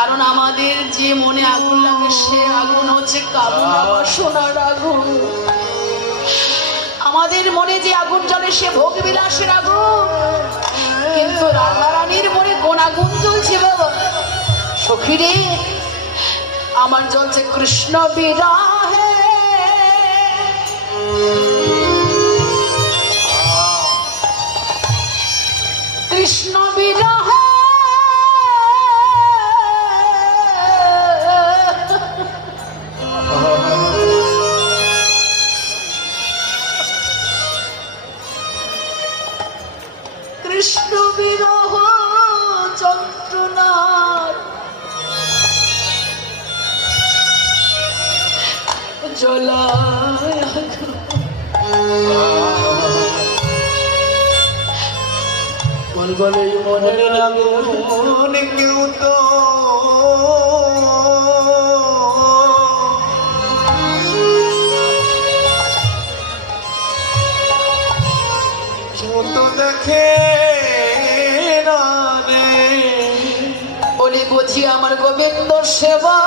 কারণ আমাদের যে মনে আগুন লাগে সে আগুন হচ্ছে কামনা বাসনার আগুন। আমাদের মনে যে আগুন জ্বলে সে ভোগ বিলাসের আগুন। কিন্তু রাধারানীর মনে কোন আগুন জ্বলছে বাবা? সখী রে, আমার জ্বলছে কৃষ্ণ বিরহে। কৃষ্ণ বিরহে কৃষ্ণ বিরহ যন্ত্রণার জ্বলায় বলে মনে আগুন কেউ তো দেখে না রে। বলি বুঝি আমার গোবিন্দ সেবা